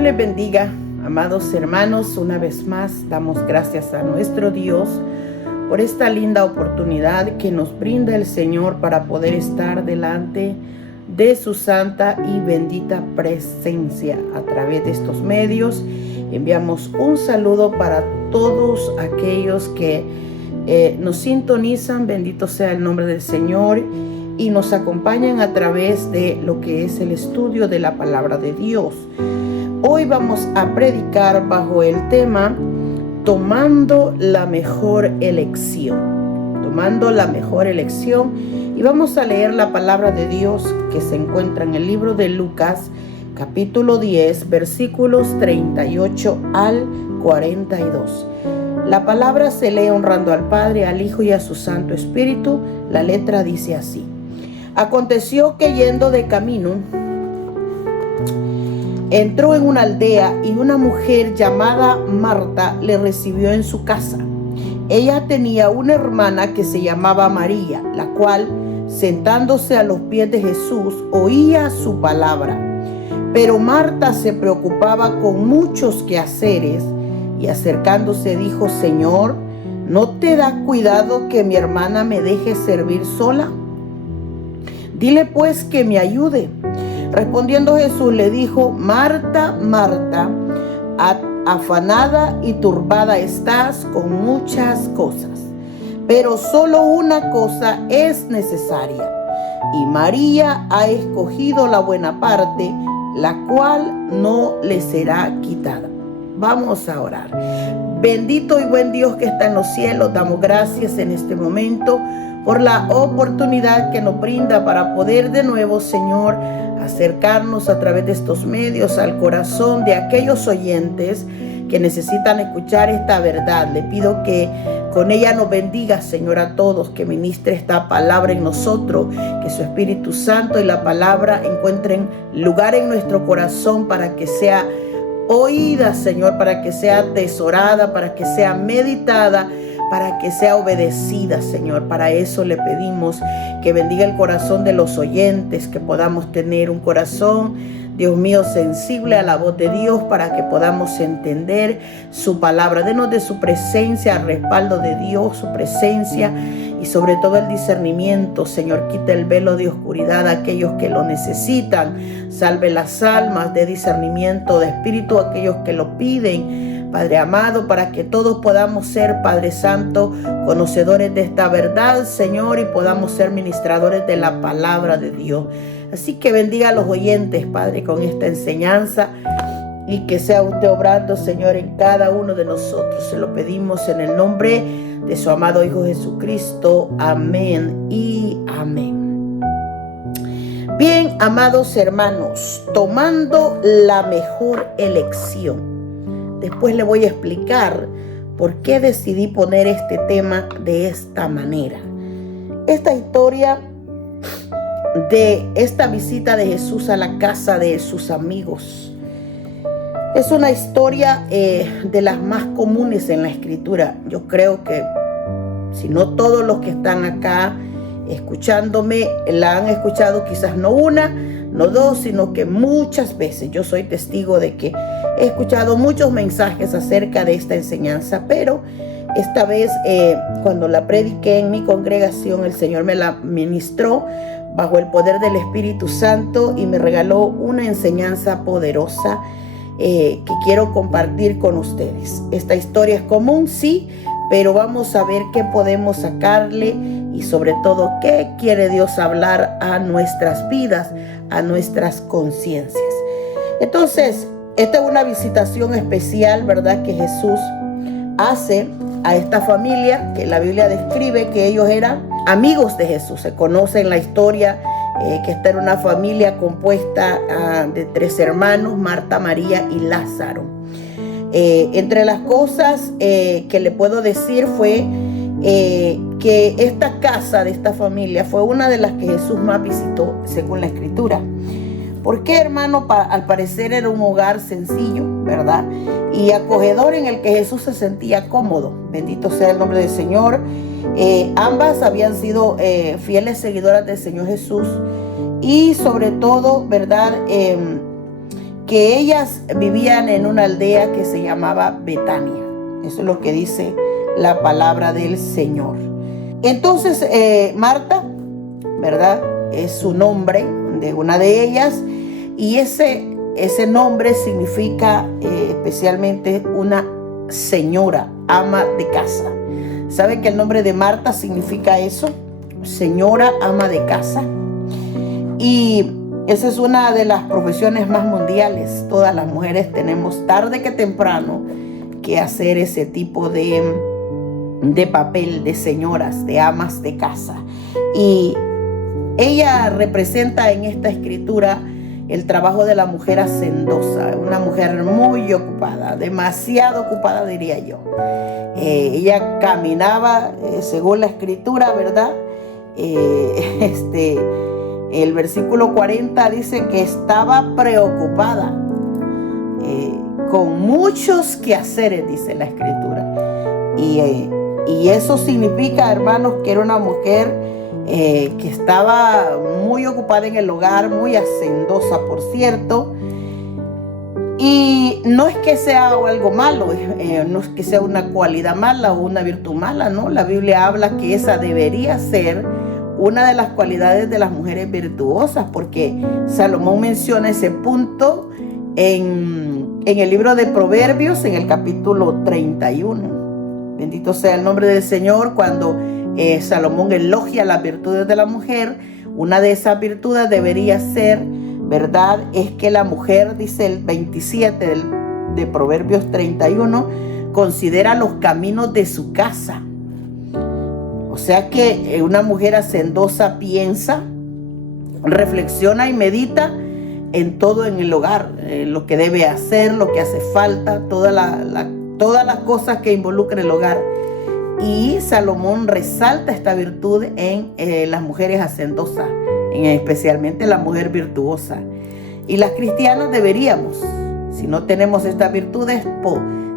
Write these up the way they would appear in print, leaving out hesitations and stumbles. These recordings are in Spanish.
Dios les bendiga, amados hermanos. Una vez más damos gracias a nuestro Dios por esta linda oportunidad que nos brinda el Señor para poder estar delante de su santa y bendita presencia a través de estos medios. Enviamos un saludo para todos aquellos que nos sintonizan, bendito sea el nombre del Señor, y nos acompañan a través de lo que es el estudio de la palabra de Dios. Hoy vamos a predicar bajo el tema Tomando la mejor elección. Tomando la mejor elección. Y vamos a leer la palabra de Dios que se encuentra en el libro de Lucas, capítulo 10, versículos 38 al 42. La palabra se lee honrando al Padre, al Hijo y a su Santo Espíritu. La letra dice así: Aconteció que yendo de camino, entró en una aldea y una mujer llamada Marta le recibió en su casa. Ella tenía una hermana que se llamaba María, la cual, sentándose a los pies de Jesús, oía su palabra. Pero Marta se preocupaba con muchos quehaceres y acercándose dijo: Señor, ¿no te da cuidado que mi hermana me deje servir sola? Dile pues que me ayude. Respondiendo Jesús le dijo: Marta, Marta, afanada y turbada estás con muchas cosas, pero solo una cosa es necesaria, y María ha escogido la buena parte, la cual no le será quitada. Vamos a orar. Bendito y buen Dios que está en los cielos, damos gracias en este momento por la oportunidad que nos brinda para poder de nuevo, Señor, acercarnos a través de estos medios al corazón de aquellos oyentes que necesitan escuchar esta verdad. Le pido que con ella nos bendiga, Señor, a todos, que ministre esta palabra en nosotros, que su Espíritu Santo y la palabra encuentren lugar en nuestro corazón para que sea oída, Señor, para que sea atesorada, para que sea meditada, para que sea obedecida, Señor. Para eso le pedimos que bendiga el corazón de los oyentes, que podamos tener un corazón, Dios mío, sensible a la voz de Dios, para que podamos entender su palabra. Denos de su presencia, al respaldo de Dios, su presencia y sobre todo el discernimiento, Señor. Quita el velo de oscuridad a aquellos que lo necesitan. Salve las almas de discernimiento de espíritu a aquellos que lo piden, Padre amado, para que todos podamos ser, Padre Santo, conocedores de esta verdad, Señor, y podamos ser ministradores de la palabra de Dios. Así que bendiga a los oyentes, Padre, con esta enseñanza, y que sea usted obrando, Señor, en cada uno de nosotros. Se lo pedimos en el nombre de su amado Hijo Jesucristo. Amén y amén. Bien, amados hermanos, tomando la mejor elección. Después le voy a explicar por qué decidí poner este tema de esta manera. Esta historia de esta visita de Jesús a la casa de sus amigos es una historia de las más comunes en la Escritura. Yo creo que, si no todos los que están acá escuchándome la han escuchado, quizás no una, no dos, sino que muchas veces. Yo soy testigo de que he escuchado muchos mensajes acerca de esta enseñanza, pero esta vez cuando la prediqué en mi congregación, el Señor me la ministró bajo el poder del Espíritu Santo y me regaló una enseñanza poderosa que quiero compartir con ustedes. Esta historia es común, sí, pero vamos a ver qué podemos sacarle y sobre todo qué quiere Dios hablar a nuestras vidas, a nuestras conciencias. Entonces, esta es una visitación especial, ¿verdad?, que Jesús hace a esta familia, que la Biblia describe que ellos eran amigos de Jesús. Se conoce en la historia que esta era una familia compuesta de 3 hermanos, Marta, María y Lázaro. Entre las cosas que le puedo decir fue que esta casa de esta familia fue una de las que Jesús más visitó, según la Escritura. ¿Por qué, hermano? Al parecer era un hogar sencillo, ¿verdad? Y acogedor, en el que Jesús se sentía cómodo. Bendito sea el nombre del Señor. Ambas habían sido fieles seguidoras del Señor Jesús. Y sobre todo, ¿verdad?, que ellas vivían en una aldea que se llamaba Betania. Eso es lo que dice la palabra del Señor. Entonces, Marta, ¿verdad?, es su nombre de una de ellas, y ese nombre significa especialmente una señora, ama de casa. ¿Sabe que el nombre de Marta significa eso? Señora, ama de casa. Y esa es una de las profesiones más mundiales. Todas las mujeres tenemos tarde que temprano que hacer ese tipo de papel de señoras, de amas de casa. Y ella representa en esta escritura el trabajo de la mujer hacendosa, una mujer muy ocupada, demasiado ocupada, diría yo. Ella caminaba, según la escritura, ¿verdad? El versículo 40 dice que estaba preocupada con muchos quehaceres, dice la escritura. Y eso significa, hermanos, que era una mujer que estaba muy ocupada en el hogar, muy hacendosa, por cierto. Y no es que sea algo malo, no es que sea una cualidad mala o una virtud mala, ¿no? La Biblia habla que esa debería ser una de las cualidades de las mujeres virtuosas, porque Salomón menciona ese punto en el libro de Proverbios, en el capítulo 31. Bendito sea el nombre del Señor. Cuando Salomón elogia las virtudes de la mujer, una de esas virtudes debería ser, ¿verdad?, es que la mujer, dice el 27 de Proverbios 31, considera los caminos de su casa. O sea que una mujer hacendosa piensa, reflexiona y medita en todo en el hogar, lo que debe hacer, lo que hace falta, todas las cosas que involucran el hogar. Y Salomón resalta esta virtud en las mujeres hacendosas, especialmente la mujer virtuosa. Y las cristianas deberíamos, si no tenemos estas virtudes,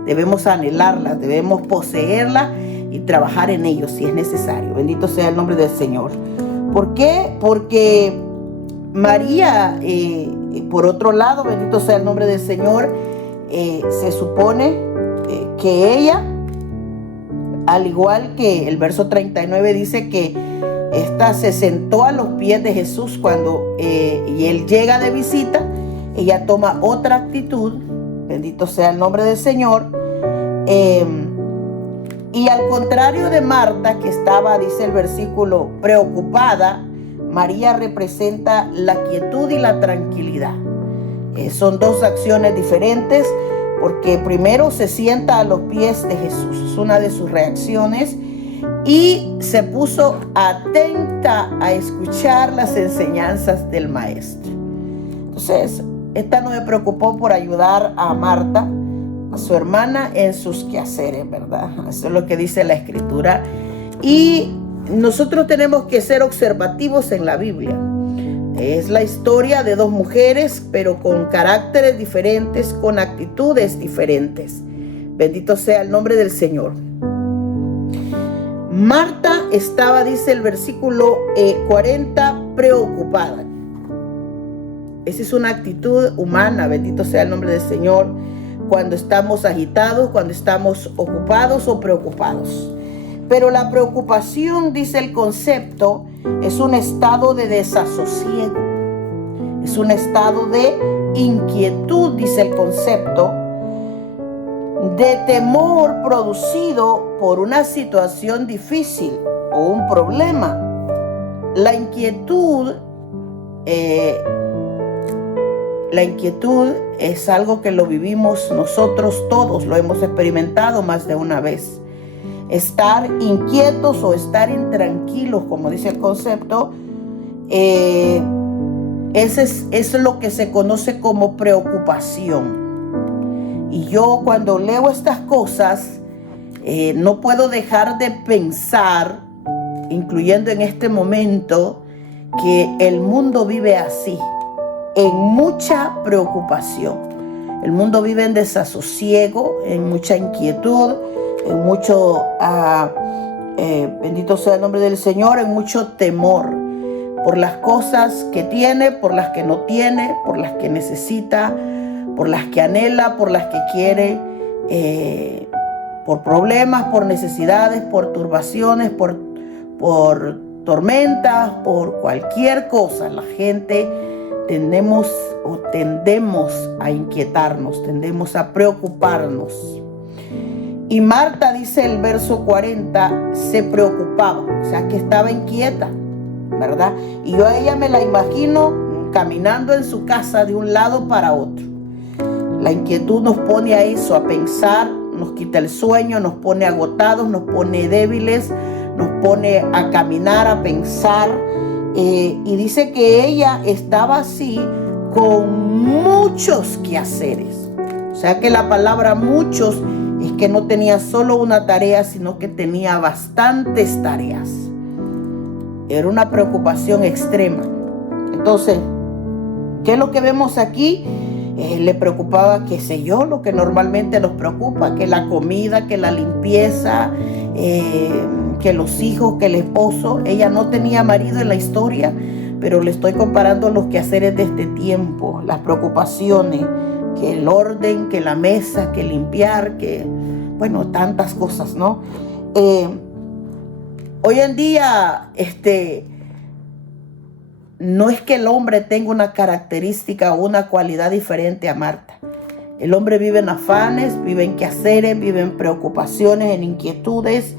debemos anhelarlas, debemos poseerlas y trabajar en ellos si es necesario. Bendito sea el nombre del Señor. ¿Por qué? Porque María, por otro lado, bendito sea el nombre del Señor, se supone que ella, al igual que el verso 39 dice que esta se sentó a los pies de Jesús cuando y él llega de visita, ella toma otra actitud, bendito sea el nombre del Señor, y al contrario de Marta, que estaba, dice el versículo, preocupada, María representa la quietud y la tranquilidad. Son dos acciones diferentes, porque primero se sienta a los pies de Jesús, es una de sus reacciones, y se puso atenta a escuchar las enseñanzas del maestro. Entonces, esta no se preocupó por ayudar a Marta, a su hermana, en sus quehaceres, ¿verdad? Eso es lo que dice la escritura. Y nosotros tenemos que ser observativos en la Biblia. Es la historia de dos mujeres, pero con caracteres diferentes, con actitudes diferentes. Bendito sea el nombre del Señor. Marta estaba, dice el versículo 40, preocupada. Esa es una actitud humana, bendito sea el nombre del Señor, cuando estamos agitados, cuando estamos ocupados o preocupados. Pero la preocupación, dice el concepto, es un estado de desasosiego. Es un estado de inquietud, dice el concepto, de temor producido por una situación difícil o un problema. La inquietud es algo que lo vivimos nosotros todos, lo hemos experimentado más de una vez. Estar inquietos o estar intranquilos, como dice el concepto, es lo que se conoce como preocupación. Y yo cuando leo estas cosas, no puedo dejar de pensar, incluyendo en este momento, que el mundo vive así, en mucha preocupación. El mundo vive en desasosiego, en mucha inquietud, en mucho, bendito sea el nombre del Señor, en mucho temor por las cosas que tiene, por las que no tiene, por las que necesita, por las que anhela, por las que quiere, por problemas, por necesidades, por turbaciones, por tormentas, por cualquier cosa. La gente tendemos a inquietarnos, tendemos a preocuparnos. Y Marta, dice el verso 40, se preocupaba, o sea que estaba inquieta, ¿verdad? Y yo a ella me la imagino caminando en su casa de un lado para otro. La inquietud nos pone a eso, a pensar, nos quita el sueño, nos pone agotados, nos pone débiles, nos pone a caminar, a pensar. Y dice que ella estaba así con muchos quehaceres. O sea que la palabra muchos es que no tenía solo una tarea, sino que tenía bastantes tareas. Era una preocupación extrema. Entonces, ¿qué es lo que vemos aquí? Le preocupaba, qué sé yo, lo que normalmente nos preocupa, que la comida, que la limpieza, que los hijos, que el esposo. Ella no tenía marido en la historia, pero le estoy comparando los quehaceres de este tiempo, las preocupaciones, que el orden, que la mesa, que limpiar, que, bueno, tantas cosas, ¿no? Hoy en día, no es que el hombre tenga una característica o una cualidad diferente a Marta. El hombre vive en afanes, vive en quehaceres, vive en preocupaciones, en inquietudes.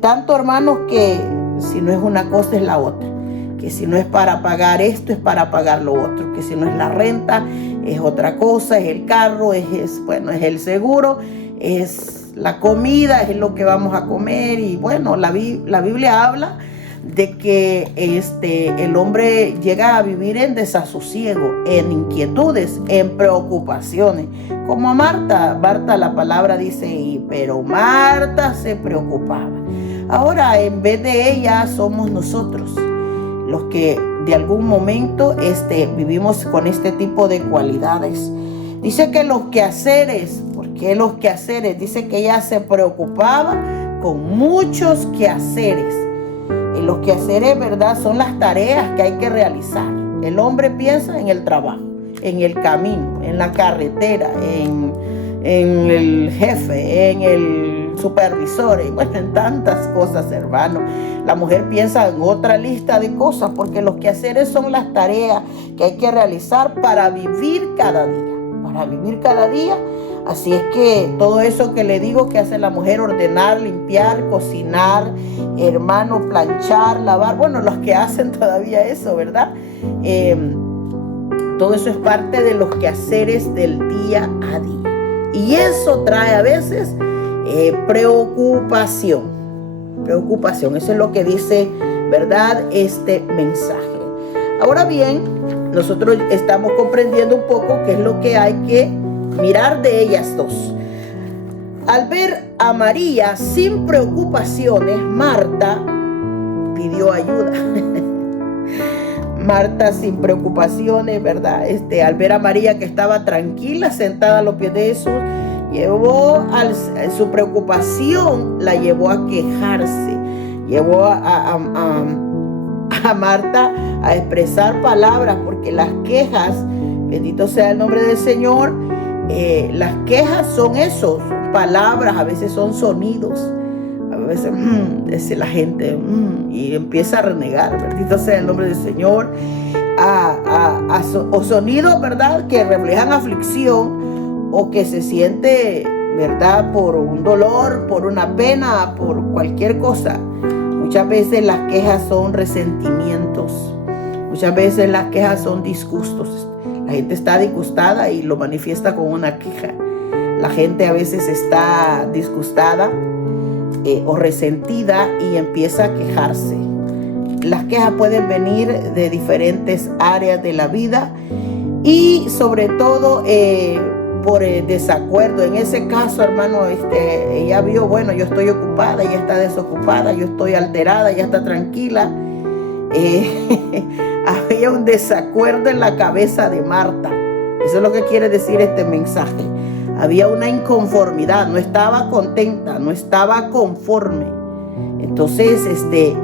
Tanto, hermanos, que si no es una cosa es la otra. Que si no es para pagar esto, es para pagar lo otro. Que si no es la renta, es otra cosa, es el carro, es el seguro, es la comida, es lo que vamos a comer. Y bueno, la Biblia habla de que el hombre llega a vivir en desasosiego, en inquietudes, en preocupaciones. Como a Marta, la palabra dice, pero Marta se preocupaba. Ahora, en vez de ella, somos nosotros los que de algún momento vivimos con este tipo de cualidades. Dice que los quehaceres, ¿por qué los quehaceres? Dice que ella se preocupaba con muchos quehaceres. Y los quehaceres, ¿verdad?, son las tareas que hay que realizar. El hombre piensa en el trabajo, en el camino, en la carretera, en el jefe, en el supervisor, y bueno, en tantas cosas, hermano. La mujer piensa en otra lista de cosas, porque los quehaceres son las tareas que hay que realizar para vivir cada día, Así es que todo eso que le digo que hace la mujer, ordenar, limpiar, cocinar, hermano, planchar, lavar, bueno, los que hacen todavía eso, ¿verdad? Todo eso es parte de los quehaceres del día a día. Y eso trae a veces preocupación. Eso es lo que dice, ¿verdad?, este mensaje. Ahora bien, nosotros estamos comprendiendo un poco qué es lo que hay que mirar de ellas dos. Al ver a María sin preocupaciones, Marta pidió ayuda. Marta sin preocupaciones, ¿verdad? Al ver a María que estaba tranquila, sentada a los pies de Jesús, su preocupación la llevó a quejarse, llevó a Marta a expresar palabras, porque las quejas, bendito sea el nombre del Señor, las quejas son eso, son palabras, a veces son sonidos, a veces dice la gente y empieza a renegar, bendito sea el nombre del Señor, o sonidos, ¿verdad?, que reflejan aflicción, o que se siente, ¿verdad?, por un dolor, por una pena, por cualquier cosa. Muchas veces las quejas son resentimientos, muchas veces las quejas son disgustos. La gente está disgustada y lo manifiesta con una queja. La gente a veces está disgustada o resentida y empieza a quejarse. Las quejas pueden venir de diferentes áreas de la vida y sobre todo por desacuerdo. En ese caso, hermano, ella vio, bueno, yo estoy ocupada, ella está desocupada, yo estoy alterada, ella está tranquila. Había un desacuerdo en la cabeza de Marta. Eso es lo que quiere decir este mensaje. Había una inconformidad, no estaba contenta, no estaba conforme. Entonces,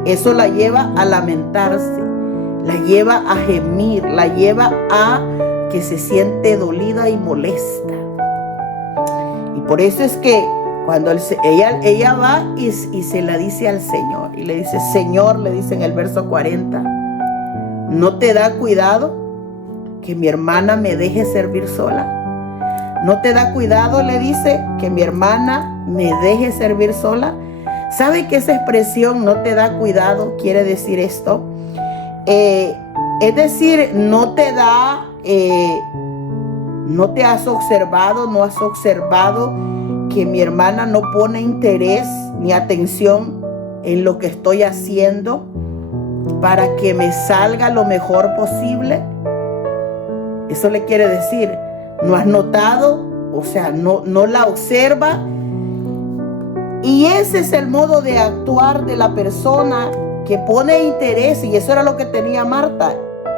eso la lleva a lamentarse, la lleva a gemir, la lleva a porque se siente dolida y molesta. Y por eso es que cuando ella va y se la dice al Señor, y le dice: Señor, le dice en el verso 40, ¿no te da cuidado que mi hermana me deje servir sola? ¿No te da cuidado, le dice, que mi hermana me deje servir sola? ¿Sabe que esa expresión, no te da cuidado, quiere decir esto? Es decir, no te da, no te has observado, no has observado que mi hermana no pone interés ni atención en lo que estoy haciendo para que me salga lo mejor posible. Eso le quiere decir, no has notado, o sea, no la observa. Y ese es el modo de actuar de la persona que pone interés, y eso era lo que tenía Marta,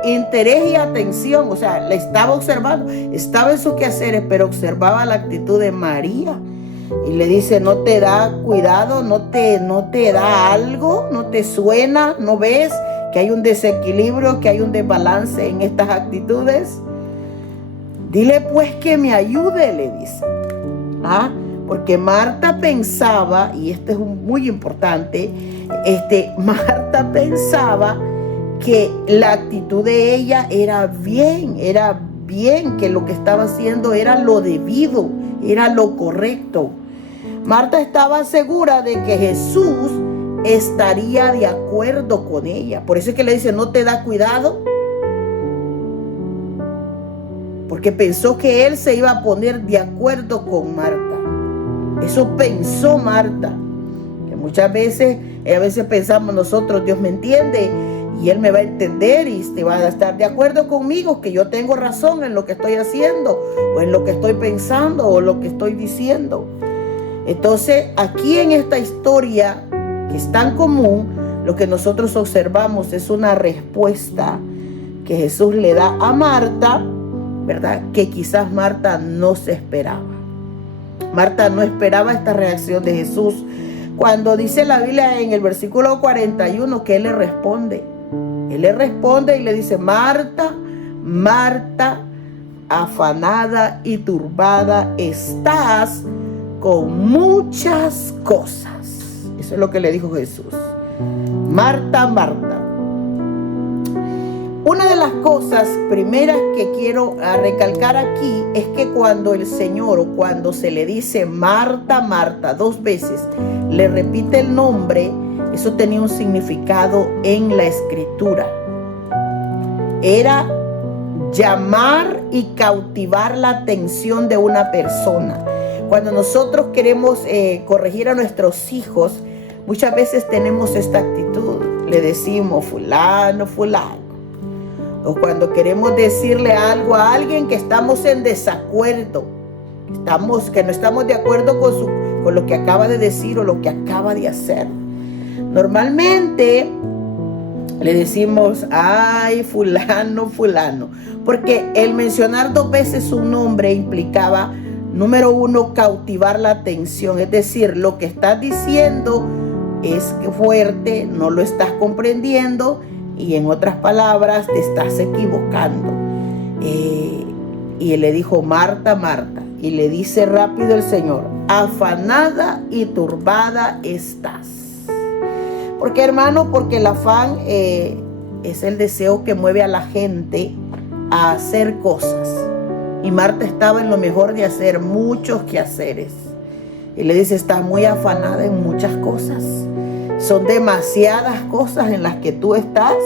interés y atención. O sea, la estaba observando, estaba en sus quehaceres, pero observaba la actitud de María. Y le dice: ¿no te da cuidado? ¿No te da algo? ¿No te suena? ¿No ves que hay un desequilibrio, que hay un desbalance en estas actitudes? Dile pues que me ayude, le dice. Porque Marta pensaba, y esto es muy importante, Marta pensaba que la actitud de ella era bien, que lo que estaba haciendo era lo debido, era lo correcto. Marta estaba segura de que Jesús estaría de acuerdo con ella. Por eso es que le dice: ¿no te da cuidado? Porque pensó que él se iba a poner de acuerdo con Marta. Eso pensó Marta. Que muchas veces, a veces pensamos nosotros: Dios me entiende y Él me va a entender y va a estar de acuerdo conmigo, que yo tengo razón en lo que estoy haciendo, o en lo que estoy pensando, o lo que estoy diciendo. Entonces, aquí en esta historia que es tan común, lo que nosotros observamos es una respuesta que Jesús le da a Marta, ¿verdad? Que quizás Marta no se esperaba. Marta no esperaba esta reacción de Jesús. Cuando dice la Biblia en el versículo 41 que Él le responde. Él le responde y le dice: Marta, Marta, afanada y turbada estás con muchas cosas. Eso es lo que le dijo Jesús. Marta, Marta. Una de las cosas primeras que quiero recalcar aquí es que cuando el Señor, o cuando se le dice Marta, Marta 2 veces, le repite el nombre, eso tenía un significado en la Escritura. Era llamar y cautivar la atención de una persona. Cuando nosotros queremos corregir a nuestros hijos, muchas veces tenemos esta actitud. Le decimos: fulano, fulano. O cuando queremos decirle algo a alguien que estamos en desacuerdo, que no estamos de acuerdo con lo que acaba de decir o lo que acaba de hacer. Normalmente le decimos: ay, fulano, fulano. Porque el mencionar 2 veces su nombre implicaba, número 1, cautivar la atención. Es decir, lo que estás diciendo es fuerte, no lo estás comprendiendo. Y en otras palabras, te estás equivocando. Y él le dijo: Marta, Marta. Y le dice rápido el Señor: afanada y turbada estás. ¿Por qué, hermano? Porque el afán es el deseo que mueve a la gente a hacer cosas. Y Marta estaba en lo mejor de hacer muchos quehaceres. Y le dice: estás muy afanada en muchas cosas. Son demasiadas cosas en las que tú estás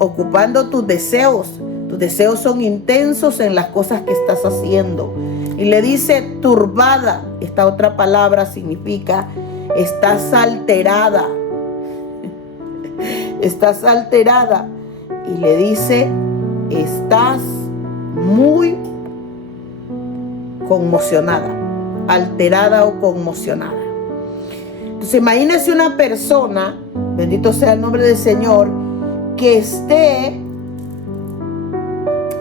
ocupando tus deseos. Tus deseos son intensos en las cosas que estás haciendo. Y le dice turbada. Esta otra palabra significa estás alterada. Estás alterada. Y le dice: estás muy conmocionada. Alterada o conmocionada. Entonces imagínese una persona, bendito sea el nombre del Señor, que esté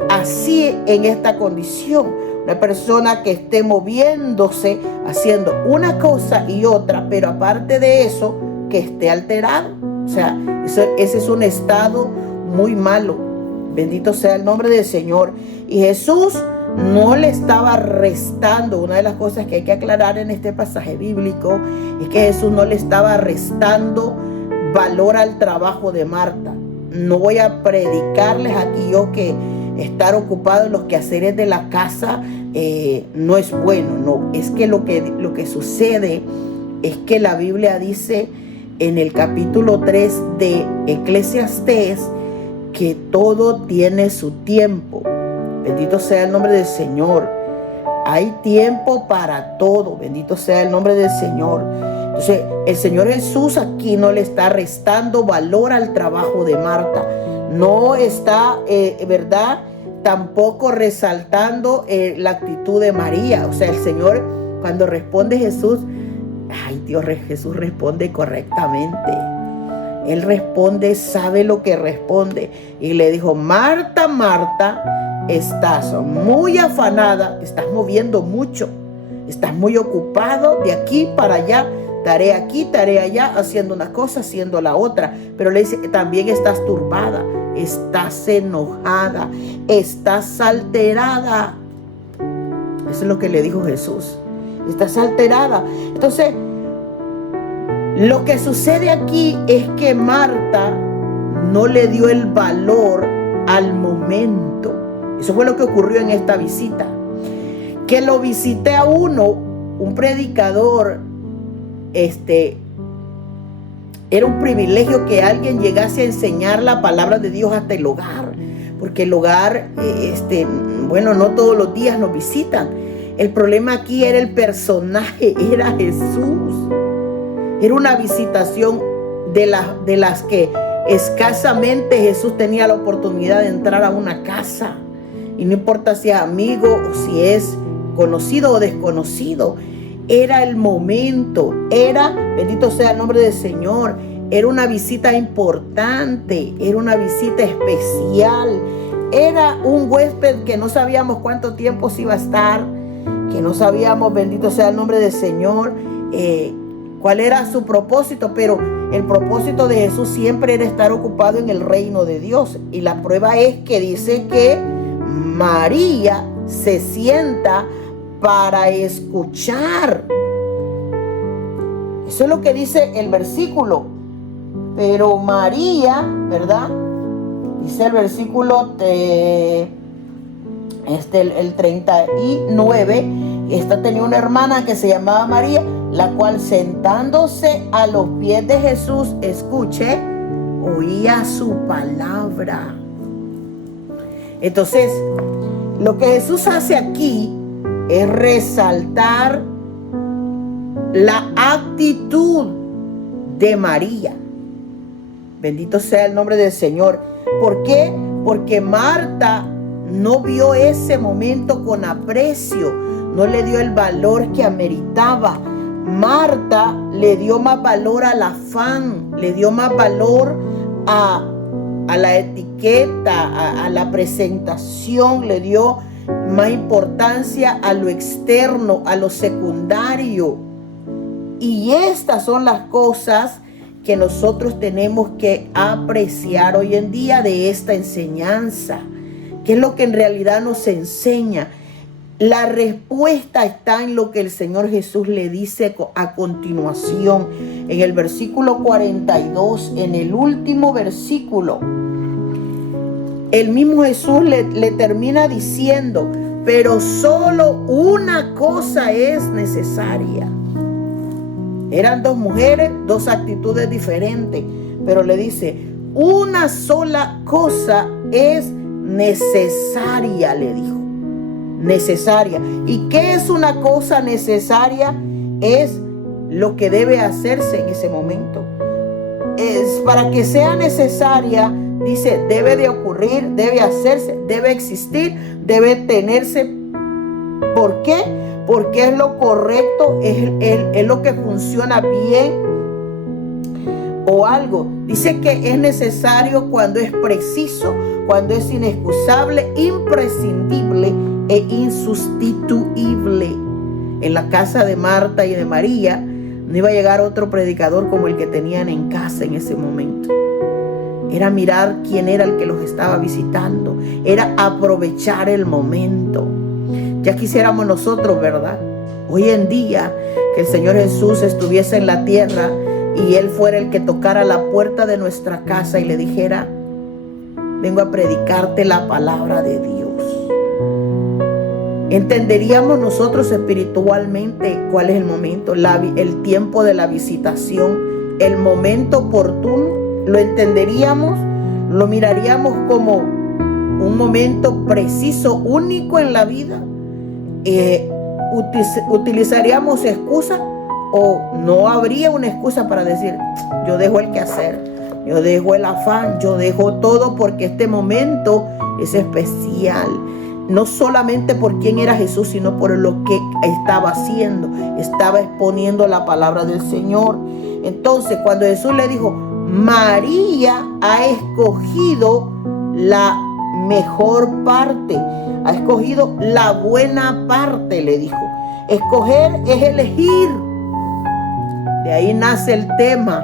así en esta condición. Una persona que esté moviéndose, haciendo una cosa y otra, pero aparte de eso, que esté alterado. O sea, ese es un estado muy malo. Bendito sea el nombre del Señor. Y Jesús no le estaba restando. Una de las cosas que hay que aclarar en este pasaje bíblico es que Jesús no le estaba restando valor al trabajo de Marta. No voy a predicarles aquí yo que estar ocupado en los quehaceres de la casa no es bueno. No, es que lo que sucede es que la Biblia dice en el capítulo 3 de Eclesiastés que todo tiene su tiempo. Bendito sea el nombre del Señor. Hay tiempo para todo. Bendito sea el nombre del Señor. Entonces, el Señor Jesús aquí no le está restando valor al trabajo de Marta. No está, ¿verdad? Tampoco resaltando la actitud de María. O sea, el Señor, cuando responde Jesús, ay Dios, Jesús responde correctamente. Él responde, sabe lo que responde. Y le dijo, Marta, Marta, estás muy afanada, te estás moviendo mucho, estás muy ocupado de aquí para allá, tarea aquí, tarea allá, haciendo una cosa, haciendo la otra. Pero le dice, también estás turbada, estás enojada, estás alterada. Eso es lo que le dijo Jesús. Estás alterada. Entonces, lo que sucede aquí es que Marta no le dio el valor al momento. Eso fue lo que ocurrió en esta visita. Que lo visité a un predicador, era un privilegio que alguien llegase a enseñar la palabra de Dios hasta el hogar. Porque el hogar, bueno, no todos los días nos visitan. El problema aquí era el personaje, era Jesús. Era una visitación de las que escasamente Jesús tenía la oportunidad de entrar a una casa. Y no importa si es amigo o si es conocido o desconocido. Era el momento. Era, bendito sea el nombre del Señor, era una visita importante. Era una visita especial. Era un huésped que no sabíamos cuánto tiempo se iba a estar. Que no sabíamos, bendito sea el nombre del Señor, cuál era su propósito, pero el propósito de Jesús siempre era estar ocupado en el reino de Dios. Y la prueba es que dice que María se sienta para escuchar. Eso es lo que dice el versículo. Pero María, ¿verdad? Dice el versículo el 39, esta tenía una hermana que se llamaba María, la cual sentándose a los pies de Jesús, escuche, oía su palabra. Entonces, lo que Jesús hace aquí es resaltar la actitud de María. Bendito sea el nombre del Señor. ¿Por qué? Porque Marta no vio ese momento con aprecio, no le dio el valor que ameritaba. Marta le dio más valor al afán, le dio más valor a la etiqueta, a la presentación, le dio más importancia a lo externo, a lo secundario. Y estas son las cosas que nosotros tenemos que apreciar hoy en día de esta enseñanza. ¿Qué es lo que en realidad nos enseña? La respuesta está en lo que el Señor Jesús le dice a continuación. En el versículo 42, en el último versículo, el mismo Jesús le termina diciendo, pero solo una cosa es necesaria. Eran dos mujeres, dos actitudes diferentes, pero le dice, una sola cosa es necesaria, le dijo. Necesaria. ¿Y qué es una cosa necesaria? Es lo que debe hacerse en ese momento. Es para que sea necesaria, dice, debe de ocurrir, debe hacerse, debe existir, debe tenerse. ¿Por qué? Porque es lo correcto, es lo que funciona bien o algo. Dice que es necesario cuando es preciso, cuando es inexcusable, imprescindible e insustituible. En la casa de Marta y de María no iba a llegar otro predicador como el que tenían en casa en ese momento. era mirar quién era el que los estaba visitando, era aprovechar el momento. Ya quisiéramos nosotros, ¿verdad? Hoy en día que el Señor Jesús estuviese en la tierra y Él fuera el que tocara la puerta de nuestra casa y le dijera: vengo a predicarte la palabra de Dios. Entenderíamos nosotros espiritualmente cuál es el momento, el tiempo de la visitación, el momento oportuno. Lo entenderíamos, lo miraríamos como un momento preciso, único en la vida. ¿Utilizaríamos excusa o no habría una excusa para decir: yo dejo el quehacer, yo dejo el afán, yo dejo todo porque este momento es especial? No solamente por quién era Jesús, sino por lo que estaba haciendo. Estaba exponiendo la palabra del Señor. Entonces, cuando Jesús le dijo: María ha escogido la mejor parte, ha escogido la buena parte, le dijo. Escoger es elegir. De ahí nace el tema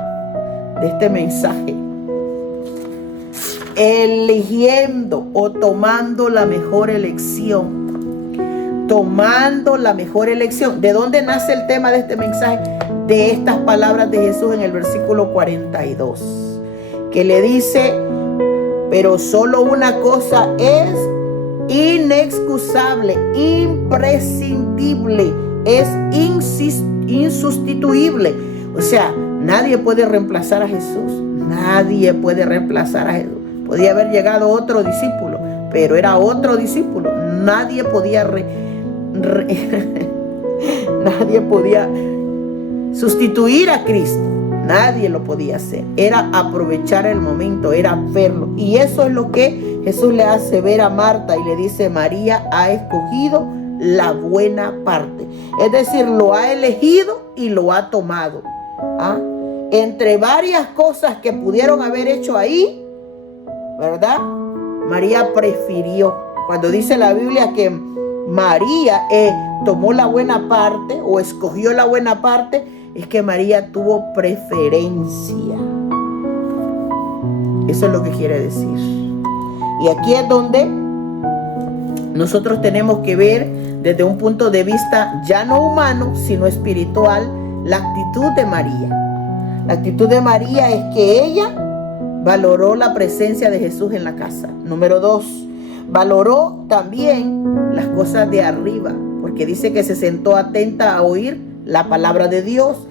de este mensaje. Eligiendo o tomando la mejor elección. Tomando la mejor elección. ¿De dónde nace el tema de este mensaje? De estas palabras de Jesús en el versículo 42, que le dice: pero solo una cosa es inexcusable, imprescindible, es insustituible. O sea, nadie puede reemplazar a Jesús. Nadie puede reemplazar a Jesús. Podía haber llegado otro discípulo, pero era otro discípulo. Nadie podía nadie podía sustituir a Cristo. Nadie lo podía hacer. Era aprovechar el momento, era verlo. Y eso es lo que Jesús le hace ver a Marta y le dice: María ha escogido la buena parte. Es decir, lo ha elegido y lo ha tomado. Entre varias cosas que pudieron haber hecho ahí, ¿verdad? María prefirió. Cuando dice la Biblia que María tomó la buena parte o escogió la buena parte, es que María tuvo preferencia. Eso es lo que quiere decir. Y aquí es donde nosotros tenemos que ver desde un punto de vista ya no humano, sino espiritual, la actitud de María. La actitud de María es que ella valoró la presencia de Jesús en la casa. Número 2, valoró también las cosas de arriba, porque dice que se sentó atenta a oír la palabra de Dios.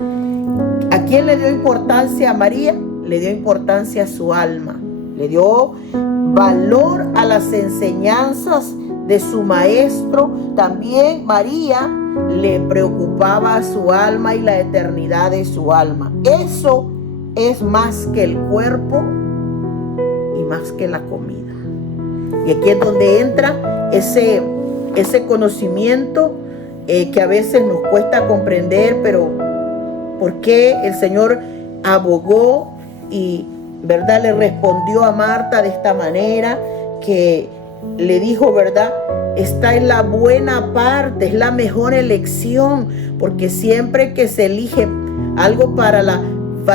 ¿A quién le dio importancia a María? Le dio importancia a su alma. Le dio valor a las enseñanzas de su maestro. También María le preocupaba su alma y la eternidad de su alma. Eso es más que el cuerpo y más que la comida. Y aquí es donde entra ese conocimiento que a veces nos cuesta comprender, pero ¿por qué el Señor abogó y, verdad, le respondió a Marta de esta manera? Que le dijo, verdad, esta es la buena parte, es la mejor elección, porque siempre que se elige algo para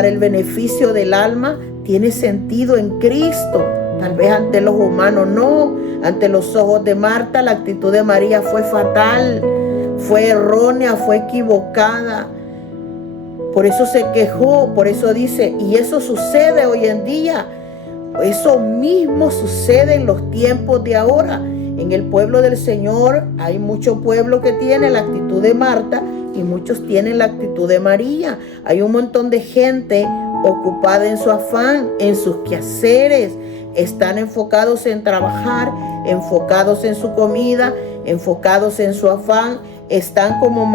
el beneficio del alma, tiene sentido en Cristo. Tal vez ante los humanos no, ante los ojos de Marta la actitud de María fue fatal, fue errónea, fue equivocada. Por eso se quejó, por eso dice, y eso sucede hoy en día. Eso mismo sucede en los tiempos de ahora. En el pueblo del Señor hay mucho pueblo que tiene la actitud de Marta y muchos tienen la actitud de María. Hay un montón de gente ocupada en su afán, en sus quehaceres. Están enfocados en trabajar, enfocados en su comida, enfocados en su afán. Están como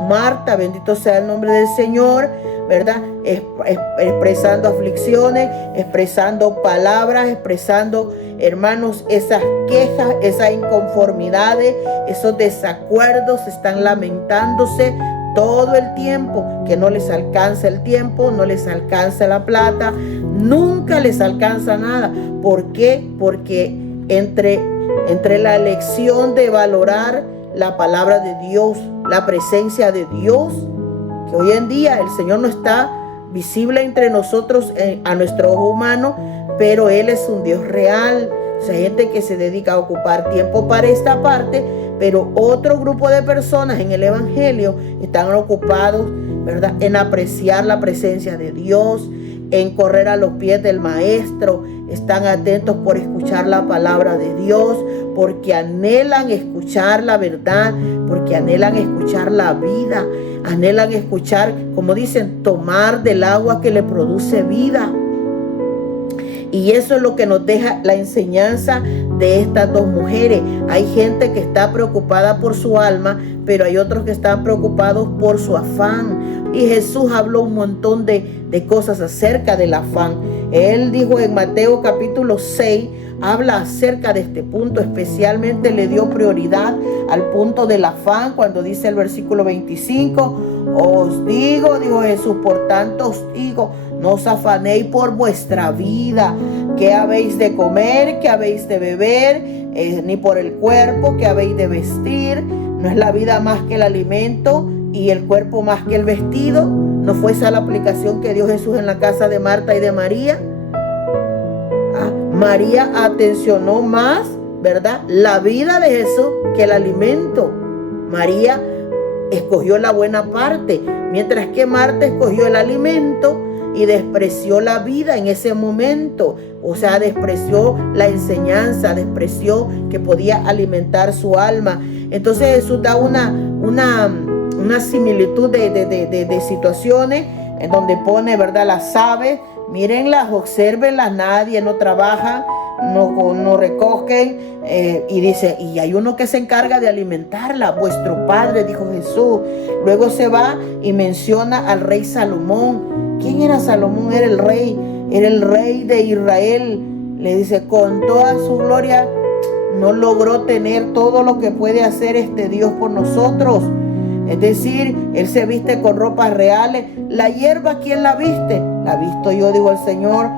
Marta, bendito sea el nombre del Señor, ¿verdad? Expresando aflicciones, expresando palabras, expresando, hermanos, esas quejas, esas inconformidades, esos desacuerdos. Están lamentándose todo el tiempo, que no les alcanza el tiempo, no les alcanza la plata, nunca les alcanza nada. ¿Por qué? Porque entre la elección de valorar la palabra de Dios, la presencia de Dios, que hoy en día el Señor no está visible entre nosotros a nuestro ojo humano, pero Él es un Dios real. O sea, hay gente que se dedica a ocupar tiempo para esta parte, pero otro grupo de personas en el Evangelio están ocupados, ¿verdad?, en apreciar la presencia de Dios, en correr a los pies del Maestro. Están atentos por escuchar la palabra de Dios, porque anhelan escuchar la verdad, porque anhelan escuchar la vida, anhelan escuchar, como dicen, tomar del agua que le produce vida. Y eso es lo que nos deja la enseñanza de estas dos mujeres. Hay gente que está preocupada por su alma, pero hay otros que están preocupados por su afán. Y Jesús habló un montón de cosas acerca del afán. Él dijo en Mateo capítulo 6, habla acerca de este punto, especialmente le dio prioridad al punto del afán cuando dice el versículo 25, os digo, dijo Jesús, por tanto os digo, no os afanéis por vuestra vida, qué habéis de comer, qué habéis de beber, ni por el cuerpo, qué habéis de vestir. ¿No es la vida más que el alimento y el cuerpo más que el vestido? ¿No fue esa la aplicación que dio Jesús en la casa de Marta y de María? María atencionó más, ¿verdad?, la vida de Jesús que el alimento. María escogió la buena parte, mientras que Marta escogió el alimento y despreció la vida en ese momento. O sea, despreció la enseñanza, despreció que podía alimentar su alma. Entonces Jesús da una similitud de situaciones en donde pone, ¿verdad?, las aves. Mírenlas, obsérvenlas, nadie no trabaja, no recogen, y dice, y hay uno que se encarga de alimentarla, vuestro Padre, dijo Jesús. Luego se va y menciona al rey Salomón. ¿Quién era Salomón? Era el rey de Israel. Le dice, con toda su gloria no logró tener todo lo que puede hacer este Dios por nosotros. Es decir, Él se viste con ropas reales. La hierba, ¿quién la viste? La visto yo, dijo el Señor.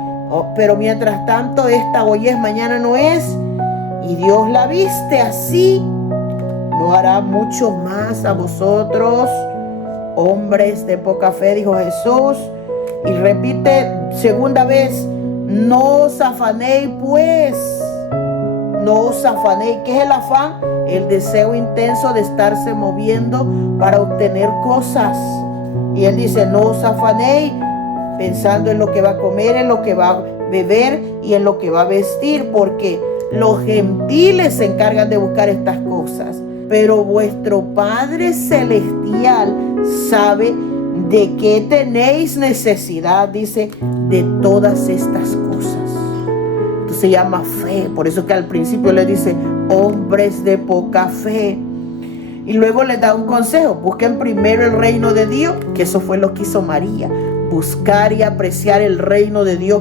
Pero mientras tanto, esta hoy es, mañana no es. Y Dios la viste así. ¿No hará mucho más a vosotros, hombres de poca fe?, dijo Jesús. Y repite segunda vez, no os afanéis pues. No os afanéis. ¿Qué es el afán? El deseo intenso de estarse moviendo para obtener cosas. Y Él dice, no os afanéis pensando en lo que va a comer, en lo que va a beber y en lo que va a vestir, porque los gentiles se encargan de buscar estas cosas. Pero vuestro Padre Celestial sabe de qué tenéis necesidad, dice, de todas estas cosas. Esto se llama fe. Por eso que al principio le dice, hombres de poca fe. Y luego les da un consejo: busquen primero el reino de Dios, que eso fue lo que hizo María, buscar y apreciar el reino de Dios.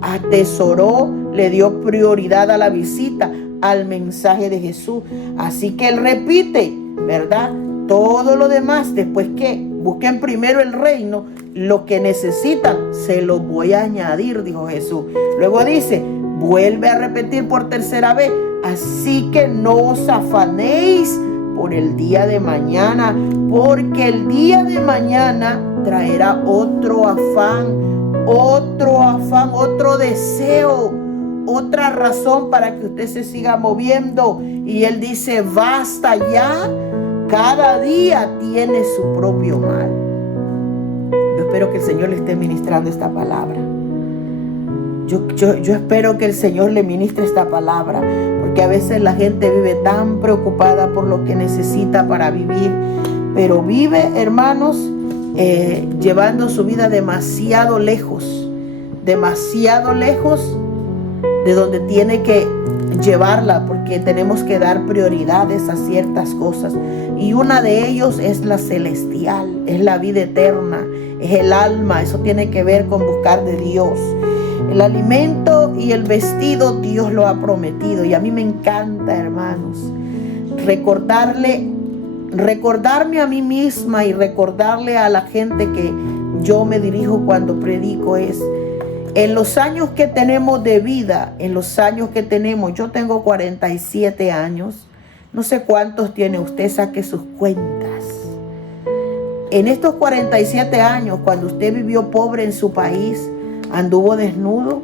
Atesoró, le dio prioridad a la visita, al mensaje de Jesús. Así que Él repite, ¿verdad?, todo lo demás. Después que busquen primero el reino, lo que necesitan se lo voy a añadir, dijo Jesús. Luego dice, vuelve a repetir por tercera vez, así que no os afanéis por el día de mañana, porque el día de mañana traerá otro afán, otro deseo, otra razón para que usted se siga moviendo. Y Él dice, basta ya, cada día tiene su propio mal. Yo espero que el Señor le esté ministrando esta palabra. Yo espero que el Señor le ministre esta palabra, porque a veces la gente vive tan preocupada por lo que necesita para vivir, pero vive, hermanos, llevando su vida demasiado lejos de donde tiene que llevarla, porque tenemos que dar prioridades a ciertas cosas, y una de ellos es la celestial, es la vida eterna, es el alma. Eso tiene que ver con buscar de Dios. El alimento y el vestido Dios lo ha prometido, y a mí me encanta, hermanos, recordarme a mí misma y recordarle a la gente que yo me dirijo cuando predico es, en los años que tenemos de vida, en los años que tenemos, yo tengo 47 años, no sé cuántos tiene usted, saque sus cuentas. En estos 47 años, cuando usted vivió pobre en su país, anduvo desnudo,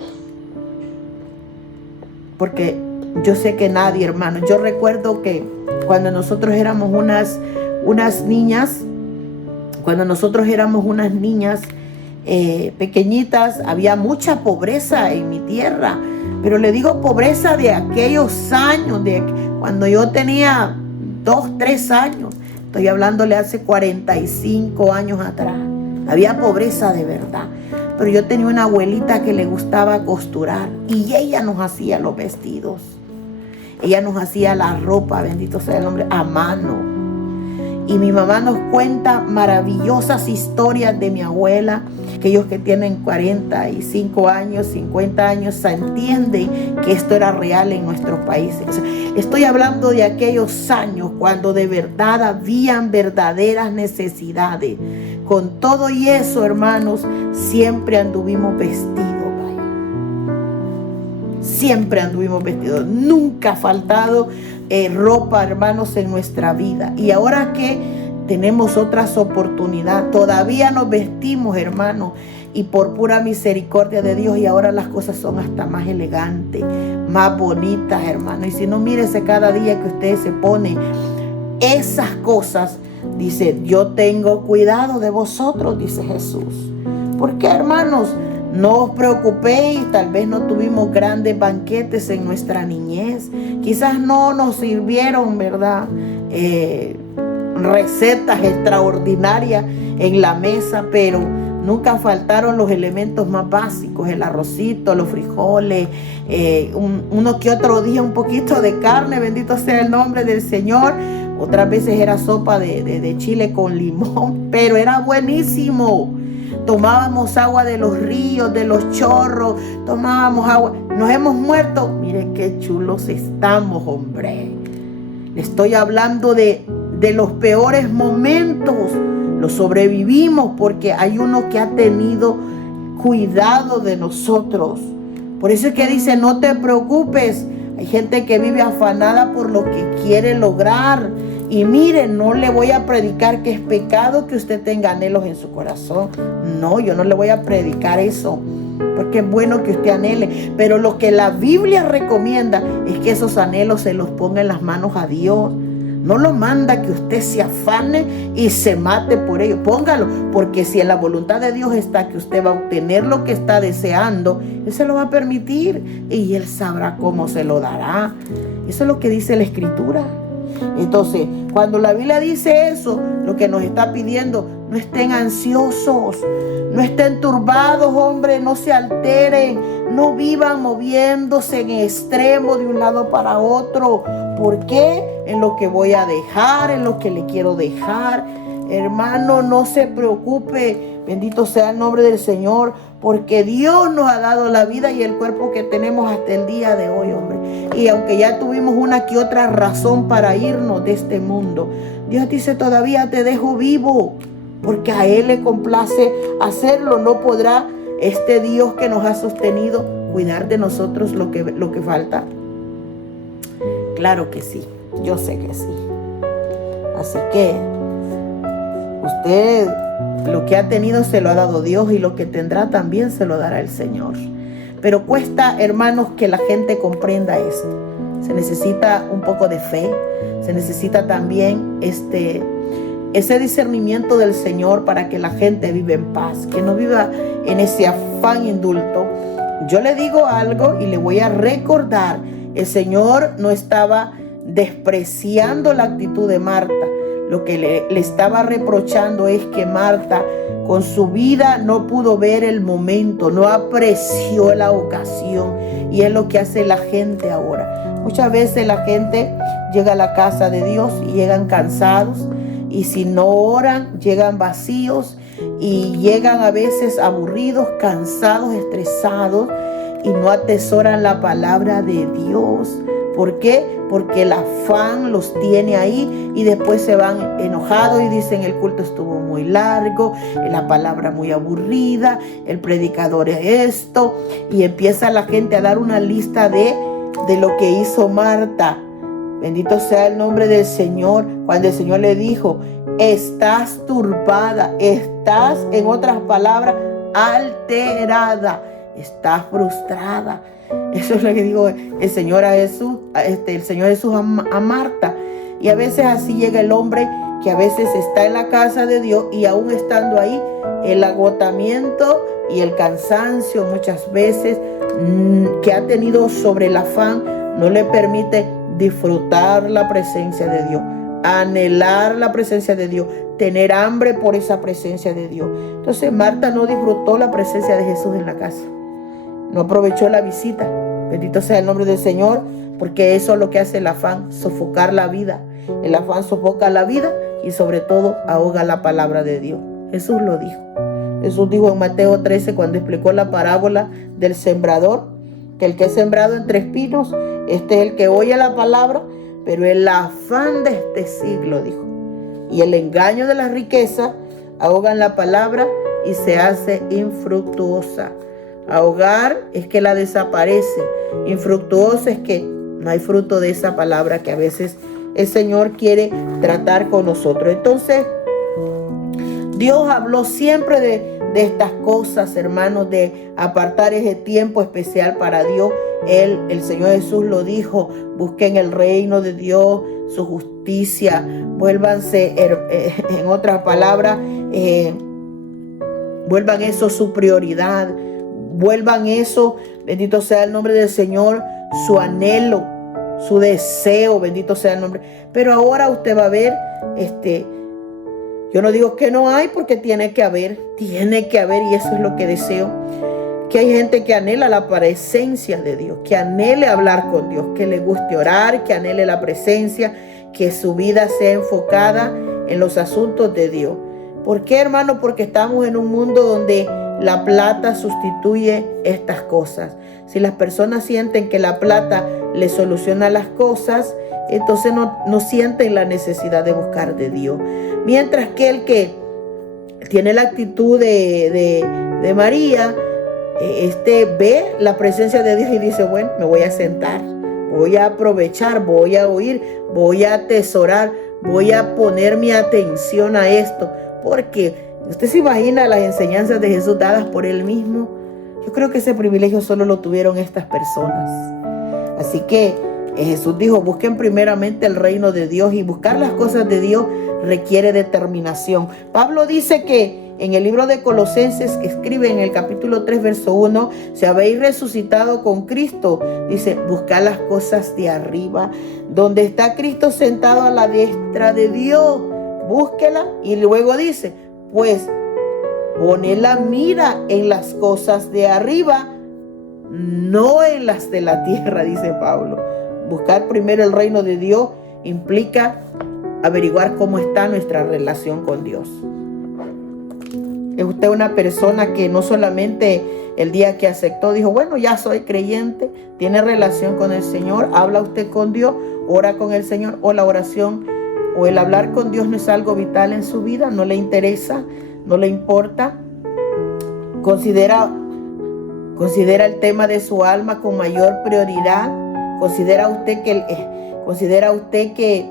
porque yo sé que nadie, hermano. Yo recuerdo que cuando nosotros éramos unas niñas, pequeñitas, había mucha pobreza en mi tierra. Pero le digo pobreza de aquellos años, de cuando yo tenía 2, 3 años. Estoy hablándole hace 45 años atrás. Había pobreza de verdad. Pero yo tenía una abuelita que le gustaba costurar y ella nos hacía los vestidos. Ella nos hacía la ropa, bendito sea el nombre, a mano. Y mi mamá nos cuenta maravillosas historias de mi abuela. Aquellos que tienen 45 años, 50 años, se entienden que esto era real en nuestros países. Estoy hablando de aquellos años cuando de verdad habían verdaderas necesidades. Con todo y eso, hermanos, siempre anduvimos vestidos. Siempre anduvimos vestidos. Nunca ha faltado ropa, hermanos, en nuestra vida. Y ahora que tenemos otras oportunidades, todavía nos vestimos, hermanos, y por pura misericordia de Dios, y ahora las cosas son hasta más elegantes, más bonitas, hermanos. Y si no, mírese cada día que usted se pone esas cosas, dice, yo tengo cuidado de vosotros, dice Jesús. ¿Por qué, hermanos? No os preocupéis, tal vez no tuvimos grandes banquetes en nuestra niñez. Quizás no nos sirvieron, ¿verdad? Recetas extraordinarias en la mesa, pero nunca faltaron los elementos más básicos, el arrocito, los frijoles, uno que otro día un poquito de carne, bendito sea el nombre del Señor. Otras veces era sopa de chile con limón, pero era buenísimo. Tomábamos agua de los ríos, de los chorros, tomábamos agua. Nos hemos muerto. Mire qué chulos estamos, hombre. Le estoy hablando de los peores momentos. Los sobrevivimos porque hay uno que ha tenido cuidado de nosotros. Por eso es que dice, no te preocupes. Hay gente que vive afanada por lo que quiere lograr. Y mire, no le voy a predicar que es pecado que usted tenga anhelos en su corazón. No, yo no le voy a predicar eso, porque es bueno que usted anhele. Pero lo que la Biblia recomienda es que esos anhelos se los ponga en las manos a Dios. No lo manda que usted se afane y se mate por ello. Póngalo, porque si en la voluntad de Dios está que usted va a obtener lo que está deseando, Él se lo va a permitir y Él sabrá cómo se lo dará. Eso es lo que dice la Escritura. Entonces, cuando la Biblia dice eso, lo que nos está pidiendo, no estén ansiosos, no estén turbados, hombre, no se alteren, no vivan moviéndose en extremo de un lado para otro. ¿Por qué? En lo que voy a dejar, en lo que le quiero dejar. Hermano, no se preocupe, bendito sea el nombre del Señor, porque Dios nos ha dado la vida y el cuerpo que tenemos hasta el día de hoy, hombre. Y aunque ya tuvimos una que otra razón para irnos de este mundo, Dios dice, todavía te dejo vivo, porque a Él le complace hacerlo. No podrá este Dios que nos ha sostenido cuidar de nosotros lo que falta. Claro que sí, yo sé que sí. Así que usted lo que ha tenido se lo ha dado Dios, y lo que tendrá también se lo dará el Señor. Pero cuesta, hermanos, que la gente comprenda esto. Se necesita un poco de fe, se necesita también ese discernimiento del Señor para que la gente viva en paz, que no viva en ese afán indulto. Yo le digo algo y le voy a recordar, el Señor no estaba despreciando la actitud de Marta. Lo que le estaba reprochando es que Marta con su vida no pudo ver el momento, no apreció la ocasión. Y es lo que hace la gente ahora. Muchas veces la gente llega a la casa de Dios y llegan cansados. Y si no oran, llegan vacíos y llegan a veces aburridos, cansados, estresados, y no atesoran la palabra de Dios. ¿Por qué? Porque el afán los tiene ahí y después se van enojados y dicen, el culto estuvo muy largo, la palabra muy aburrida, el predicador es esto, y empieza la gente a dar una lista de lo que hizo Marta. Bendito sea el nombre del Señor. Cuando el Señor le dijo, estás turbada, estás, en otras palabras, alterada. está frustrada. Eso es lo que digo el Señor Jesús a Marta. Y a veces así llega el hombre que a veces está en la casa de Dios y aún estando ahí, el agotamiento y el cansancio muchas veces que ha tenido sobre el afán no le permite disfrutar la presencia de Dios, anhelar la presencia de Dios, tener hambre por esa presencia de Dios. Entonces Marta no disfrutó la presencia de Jesús en la casa, no aprovechó la visita. Bendito sea el nombre del Señor, porque eso es lo que hace el afán, sofocar la vida. El afán sofoca la vida y sobre todo ahoga la palabra de Dios. Jesús lo dijo. Jesús dijo en Mateo 13, cuando explicó la parábola del sembrador, que el que es sembrado entre espinos, este es el que oye la palabra, pero el afán de este siglo, dijo, y el engaño de la riqueza ahogan la palabra y se hace infructuosa. Ahogar es que la desaparece. Infructuosa es que no hay fruto de esa palabra que a veces el Señor quiere tratar con nosotros. Entonces, Dios habló siempre de estas cosas, hermanos, de apartar ese tiempo especial para Dios. El Señor Jesús lo dijo: busquen el reino de Dios, su justicia, vuélvanse, en otras palabras, vuelvan eso su prioridad, vuelvan eso, bendito sea el nombre del Señor, su anhelo, su deseo, bendito sea el nombre. Pero ahora usted va a ver, yo no digo que no hay, porque tiene que haber, y eso es lo que deseo. Que hay gente que anhela la presencia de Dios, que anhele hablar con Dios, que le guste orar, que anhele la presencia, que su vida sea enfocada en los asuntos de Dios. ¿Por qué, hermano? Porque estamos en un mundo donde la plata sustituye estas cosas. Si las personas sienten que la plata les soluciona las cosas, entonces no sienten la necesidad de buscar de Dios. Mientras que el que tiene la actitud de María, ve la presencia de Dios y dice: bueno, me voy a sentar, voy a aprovechar, voy a oír, voy a atesorar, voy a poner mi atención a esto. Porque usted se imagina las enseñanzas de Jesús dadas por Él mismo. Yo creo que ese privilegio solo lo tuvieron estas personas. Así que Jesús dijo: busquen primeramente el reino de Dios, y buscar las cosas de Dios requiere determinación. Pablo dice que en el libro de Colosenses, escribe en el capítulo 3, verso 1, si habéis resucitado con Cristo, dice: buscad las cosas de arriba, donde está Cristo sentado a la diestra de Dios. Búsquela. Y luego dice: pues poned la mira en las cosas de arriba, no en las de la tierra, dice Pablo. Buscar primero el reino de Dios implica averiguar cómo está nuestra relación con Dios. ¿Es usted una persona que no solamente el día que aceptó dijo: bueno, ya soy creyente? ¿Tiene relación con el Señor? ¿Habla usted con Dios? ¿Ora con el Señor? ¿O la oración o el hablar con Dios no es algo vital en su vida? ¿No le interesa? ¿No le importa? ¿Considera el tema de su alma con mayor prioridad? ¿Considera usted que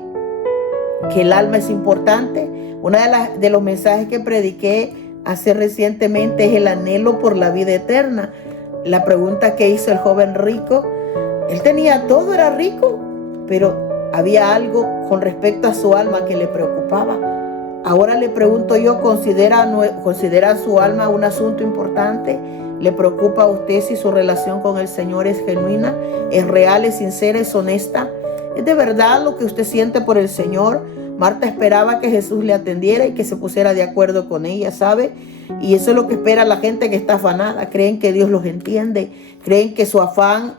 el alma es importante? Uno de los mensajes que prediqué hace recientemente es el anhelo por la vida eterna. La pregunta que hizo el joven rico: él tenía todo, era rico, pero había algo con respecto a su alma que le preocupaba. Ahora le pregunto yo: ¿considera su alma un asunto importante? ¿Le preocupa a usted si su relación con el Señor es genuina, es real, es sincera, es honesta? ¿Es de verdad lo que usted siente por el Señor? Marta esperaba que Jesús le atendiera y que se pusiera de acuerdo con ella, ¿sabe? Y eso es lo que espera la gente que está afanada. Creen que Dios los entiende, creen que su afán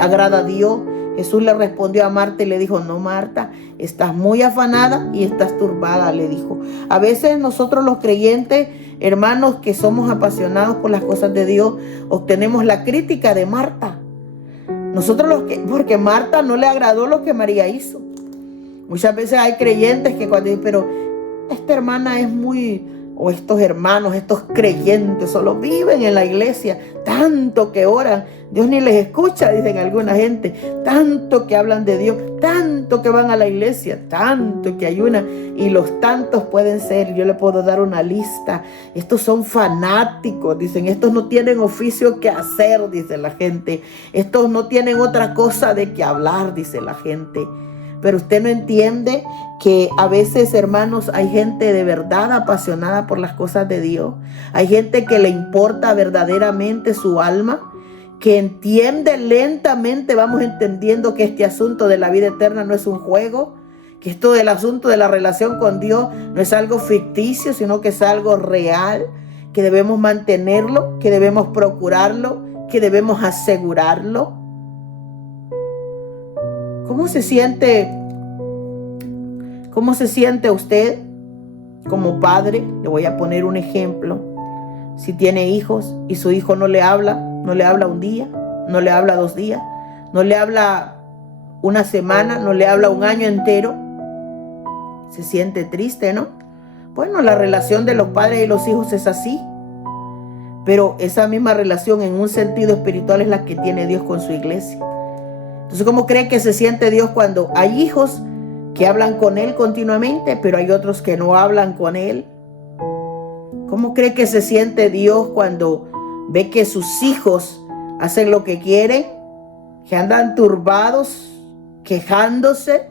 agrada a Dios. Jesús le respondió a Marta y le dijo: no, Marta, estás muy afanada y estás turbada, le dijo. A veces nosotros los creyentes, hermanos, que somos apasionados por las cosas de Dios, obtenemos la crítica de Marta. Porque Marta no le agradó lo que María hizo. Muchas veces hay creyentes que cuando dicen: pero esta hermana es muy o estos hermanos, estos creyentes, solo viven en la iglesia, tanto que oran, Dios ni les escucha, dicen alguna gente, tanto que hablan de Dios, tanto que van a la iglesia, tanto que ayunan, y los tantos pueden ser, yo le puedo dar una lista, estos son fanáticos, dicen, estos no tienen oficio que hacer, dice la gente, estos no tienen otra cosa de que hablar, dice la gente. Pero usted no entiende que a veces, hermanos, hay gente de verdad apasionada por las cosas de Dios. Hay gente que le importa verdaderamente su alma, que entiende lentamente, vamos entendiendo que este asunto de la vida eterna no es un juego, que esto del asunto de la relación con Dios no es algo ficticio, sino que es algo real, que debemos mantenerlo, que debemos procurarlo, que debemos asegurarlo. ¿Cómo se siente usted como padre? Le voy a poner un ejemplo. Si tiene hijos y su hijo no le habla un día, no le habla 2 días, no le habla una semana, no le habla un año entero, se siente triste, ¿no? Bueno, la relación de los padres y los hijos es así, pero esa misma relación en un sentido espiritual es la que tiene Dios con su iglesia. Entonces, ¿cómo cree que se siente Dios cuando hay hijos que hablan con Él continuamente, pero hay otros que no hablan con Él? ¿Cómo cree que se siente Dios cuando ve que sus hijos hacen lo que quieren, que andan turbados, quejándose,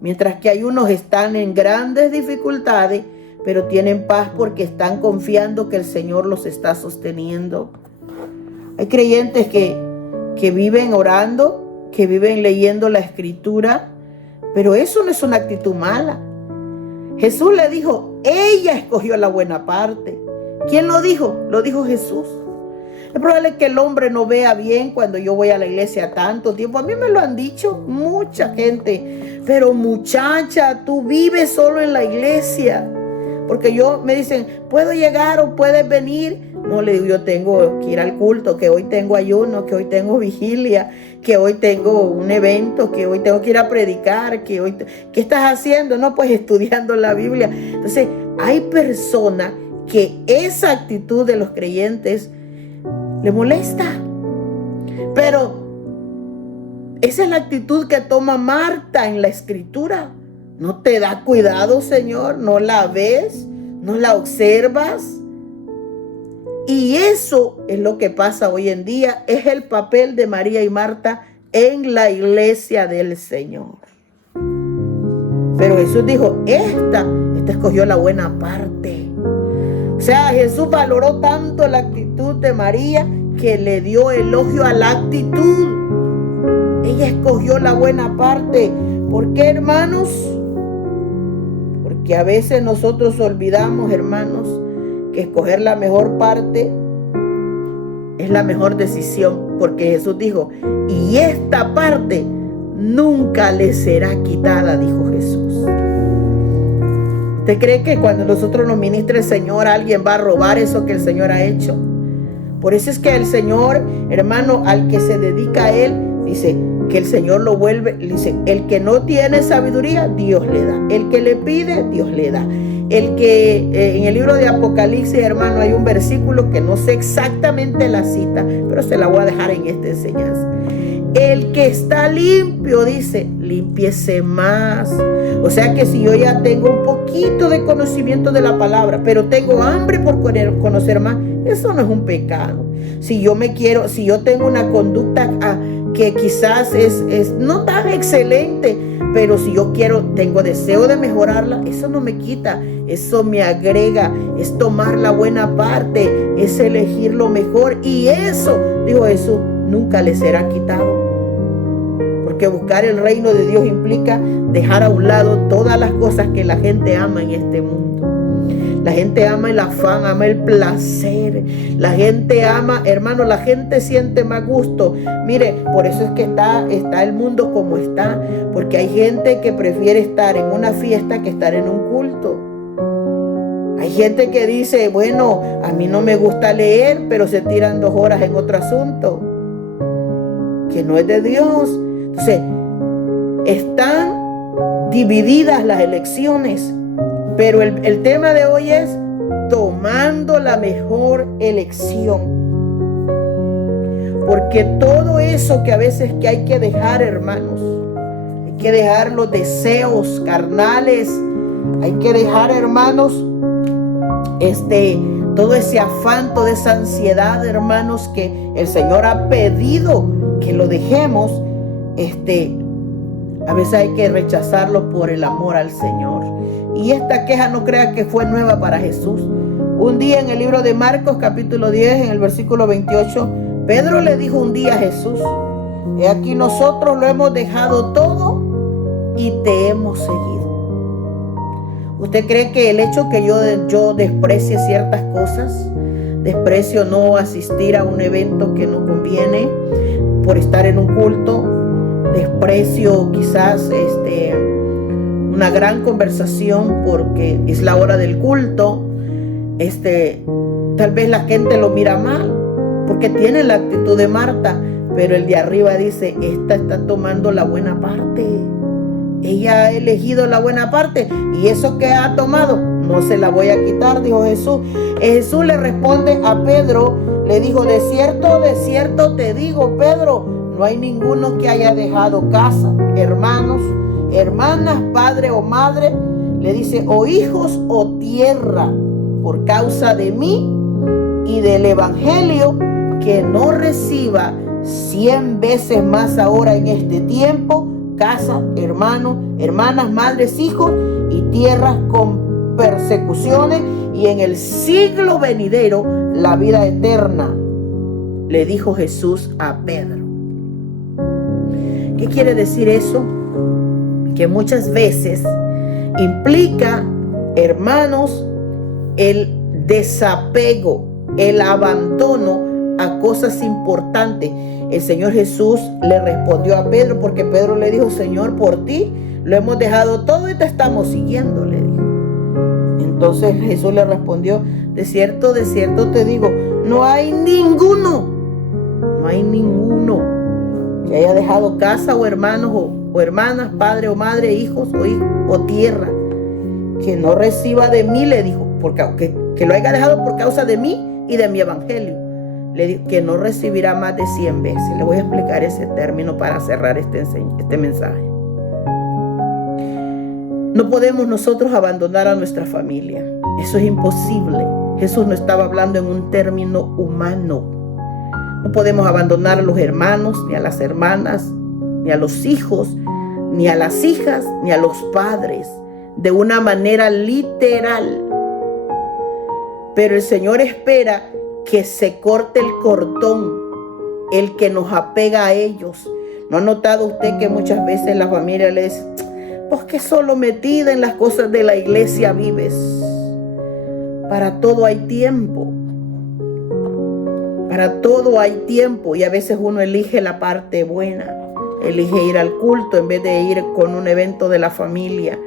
mientras que hay unos que están en grandes dificultades, pero tienen paz porque están confiando que el Señor los está sosteniendo? Hay creyentes que viven orando, que viven leyendo la Escritura, pero eso no es una actitud mala. Jesús le dijo, ella escogió la buena parte. ¿Quién lo dijo? Lo dijo Jesús. Es probable que el hombre no vea bien cuando yo voy a la iglesia tanto tiempo. A mí me lo han dicho mucha gente. Pero muchacha, tú vives solo en la iglesia. Porque me dicen, ¿puedo llegar o puedes venir? No, le digo, yo tengo que ir al culto, que hoy tengo ayuno, que hoy tengo vigilia, que hoy tengo un evento, que hoy tengo que ir a predicar, ¿qué estás haciendo? No, pues estudiando la Biblia. Entonces, hay personas que esa actitud de los creyentes le molesta. Pero esa es la actitud que toma Marta en la Escritura. ¿No te da cuidado, Señor? ¿No la ves? ¿No la observas? Y eso es lo que pasa hoy en día. Es el papel de María y Marta en la iglesia del Señor. Pero Jesús dijo, esta escogió la buena parte. O sea, Jesús valoró tanto la actitud de María que le dio elogio a la actitud. Ella escogió la buena parte. ¿Por qué, hermanos? Porque a veces nosotros olvidamos, hermanos, que escoger la mejor parte es la mejor decisión, porque Jesús dijo, y esta parte nunca le será quitada, dijo Jesús. ¿Usted cree que cuando nosotros nos ministre el Señor, alguien va a robar eso que el Señor ha hecho? Por eso es que el Señor, hermano, al que se dedica a Él, dice que el Señor lo vuelve, dice, el que no tiene sabiduría, Dios le da. El que le pide, Dios le da. El que en el libro de Apocalipsis, hermano, hay un versículo que no sé exactamente la cita, pero se la voy a dejar en esta enseñanza. El que está limpio, dice, límpiese más. O sea que si yo ya tengo un poquito de conocimiento de la palabra, pero tengo hambre por conocer más, eso no es un pecado. Si yo tengo una conducta que quizás es no tan excelente, pero si yo tengo deseo de mejorarla, eso no me quita, eso me agrega, es tomar la buena parte, es elegir lo mejor, y eso, dijo Jesús, nunca le será quitado. Porque buscar el reino de Dios implica dejar a un lado todas las cosas que la gente ama en este mundo. La gente ama el afán, ama el placer. La gente ama, hermano, la gente siente más gusto. Mire, por eso es que está el mundo como está. Porque hay gente que prefiere estar en una fiesta que estar en un culto. Hay gente que dice, bueno, a mí no me gusta leer, pero se tiran 2 horas en otro asunto que no es de Dios. Entonces, están divididas las elecciones. Pero el tema de hoy es tomando la mejor elección. Porque todo eso que a veces que hay que dejar, hermanos, hay que dejar los deseos carnales, hay que dejar, hermanos, todo ese afán, toda esa ansiedad, hermanos, que el Señor ha pedido que lo dejemos. A veces hay que rechazarlo por el amor al Señor. Y esta queja no crea que fue nueva para Jesús. Un día en el libro de Marcos, capítulo 10, en el versículo 28, Pedro le dijo un día a Jesús: he aquí nosotros lo hemos dejado todo y te hemos seguido. ¿Usted cree que el hecho que yo desprecie ciertas cosas, desprecio no asistir a un evento que no conviene por estar en un culto, desprecio quizás una gran conversación porque es la hora del culto, tal vez la gente lo mira mal porque tiene la actitud de Marta, pero el de arriba dice: esta está tomando la buena parte. Ella ha elegido la buena parte y eso que ha tomado no se la voy a quitar, dijo Jesús. Jesús le responde a Pedro, le dijo: de cierto te digo, Pedro, no hay ninguno que haya dejado casa, hermanos, hermanas, padre o madre, le dice, o hijos o tierra, por causa de mí y del evangelio, que no reciba 100 veces más ahora en este tiempo, casa, hermanos, hermanas, madres, hijos y tierras con persecuciones, y en el siglo venidero la vida eterna, le dijo Jesús a Pedro. ¿Qué quiere decir eso? Que muchas veces implica, hermanos, el desapego, el abandono a cosas importantes. El Señor Jesús le respondió a Pedro, porque Pedro le dijo: Señor, por ti lo hemos dejado todo y te estamos siguiendo, le dijo. Entonces Jesús le respondió: de cierto te digo, no hay ninguno que haya dejado casa o hermanos o hermanas, padre o madre, hijos o tierra, que no reciba de mí, le dijo, porque que lo haya dejado por causa de mí y de mi evangelio, le dijo, que no recibirá más de 100 veces. Le voy a explicar ese término para cerrar este mensaje. No podemos nosotros abandonar a nuestra familia. Eso es imposible. Jesús no estaba hablando en un término humano. No podemos abandonar a los hermanos, ni a las hermanas, ni a los hijos, ni a las hijas, ni a los padres, de una manera literal. Pero el Señor espera que se corte el cordón, el que nos apega a ellos. ¿No ha notado usted que muchas veces la familia le dice: pues que solo metida en las cosas de la iglesia vives? Para todo hay tiempo. Para todo hay tiempo, y a veces uno elige la parte buena, elige ir al culto en vez de ir con un evento de la familia.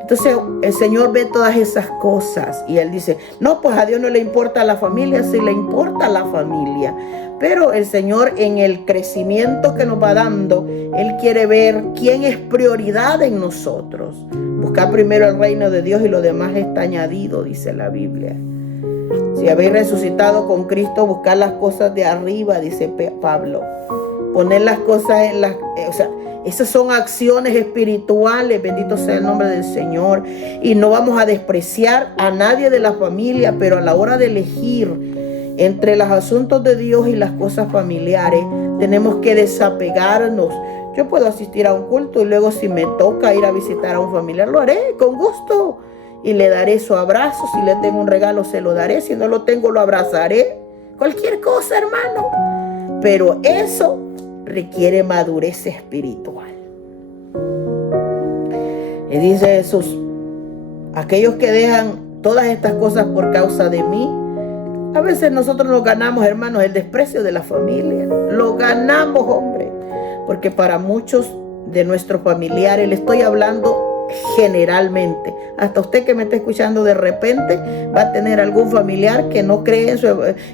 Entonces el Señor ve todas esas cosas y Él dice: no, pues a Dios no le importa la familia. Sí le importa la familia, pero el Señor, en el crecimiento que nos va dando, Él quiere ver quién es prioridad en nosotros. Buscar primero el reino de Dios y lo demás está añadido, dice la Biblia. Si habéis resucitado con Cristo, buscar las cosas de arriba, dice Pablo. Poner las cosas en las... esas son acciones espirituales, bendito sea el nombre del Señor. Y no vamos a despreciar a nadie de la familia, pero a la hora de elegir entre los asuntos de Dios y las cosas familiares, tenemos que desapegarnos. Yo puedo asistir a un culto y luego, si me toca ir a visitar a un familiar, lo haré con gusto. Y le daré su abrazo. Si le tengo un regalo, se lo daré. Si no lo tengo, lo abrazaré. Cualquier cosa, hermano. Pero eso requiere madurez espiritual. Y dice Jesús: aquellos que dejan todas estas cosas por causa de mí, a veces nosotros nos ganamos, hermanos, el desprecio de la familia. Lo ganamos, hombre. Porque para muchos de nuestros familiares, le estoy hablando generalmente, hasta usted que me está escuchando, de repente va a tener algún familiar que no cree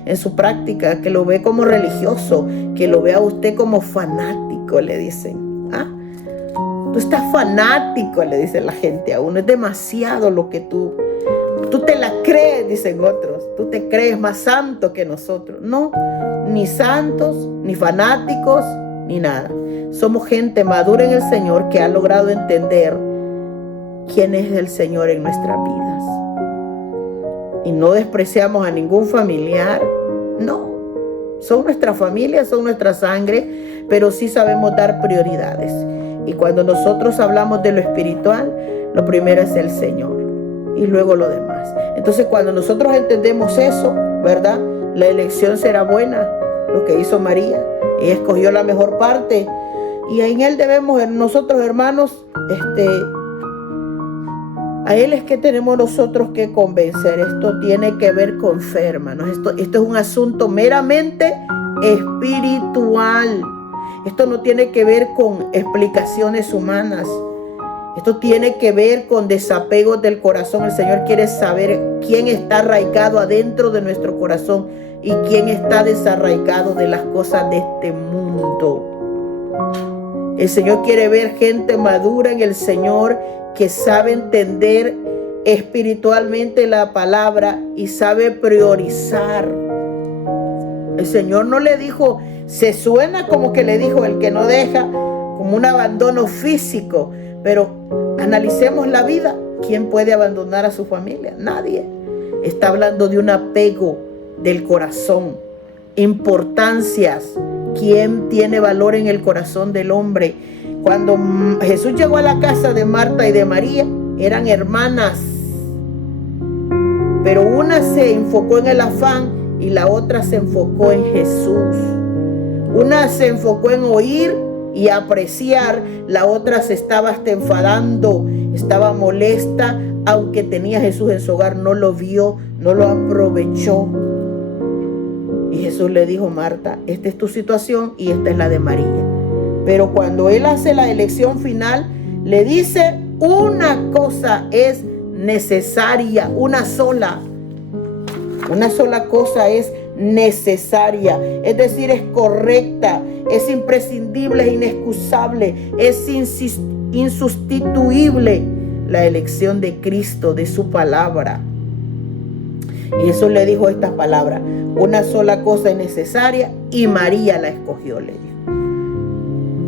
en su práctica, que lo ve como religioso, que lo ve a usted como fanático, le dicen. Tú estás fanático, le dice la gente a uno. Es demasiado lo que tú te la crees, dicen otros, tú te crees más santo que nosotros. No, ni santos, ni fanáticos, ni nada. Somos gente madura en el Señor que ha logrado entender quién es el Señor en nuestras vidas. Y no despreciamos a ningún familiar, no. Son nuestra familia, son nuestra sangre, pero sí sabemos dar prioridades. Y cuando nosotros hablamos de lo espiritual, lo primero es el Señor y luego lo demás. Entonces, cuando nosotros entendemos eso, ¿verdad? La elección será buena, lo que hizo María. Ella escogió la mejor parte y en Él debemos, nosotros hermanos, a Él es que tenemos nosotros que convencer. Esto tiene que ver con fe, hermanos. Esto es un asunto meramente espiritual. Esto no tiene que ver con explicaciones humanas. Esto tiene que ver con desapegos del corazón. El Señor quiere saber quién está arraigado adentro de nuestro corazón y quién está desarraigado de las cosas de este mundo. El Señor quiere ver gente madura en el Señor que sabe entender espiritualmente la palabra y sabe priorizar. El Señor no le dijo, se suena como que le dijo el que no deja, como un abandono físico, pero analicemos la vida. ¿Quién puede abandonar a su familia? Nadie. Está hablando de un apego del corazón, importancias. ¿Quién tiene valor en el corazón del hombre? Cuando Jesús llegó a la casa de Marta y de María, eran hermanas, pero una se enfocó en el afán y la otra se enfocó en Jesús. Una se enfocó en oír y apreciar, la otra se estaba hasta enfadando, estaba molesta, aunque tenía a Jesús en su hogar, no lo vio, no lo aprovechó. Y Jesús le dijo, Marta, esta es tu situación y esta es la de María. Pero cuando Él hace la elección final, le dice, una cosa es necesaria, una sola cosa es necesaria, es decir, es correcta, es imprescindible, es inexcusable, es insustituible, la elección de Cristo, de su palabra. Y Jesús le dijo estas palabras, una sola cosa es necesaria y María la escogió, le dijo.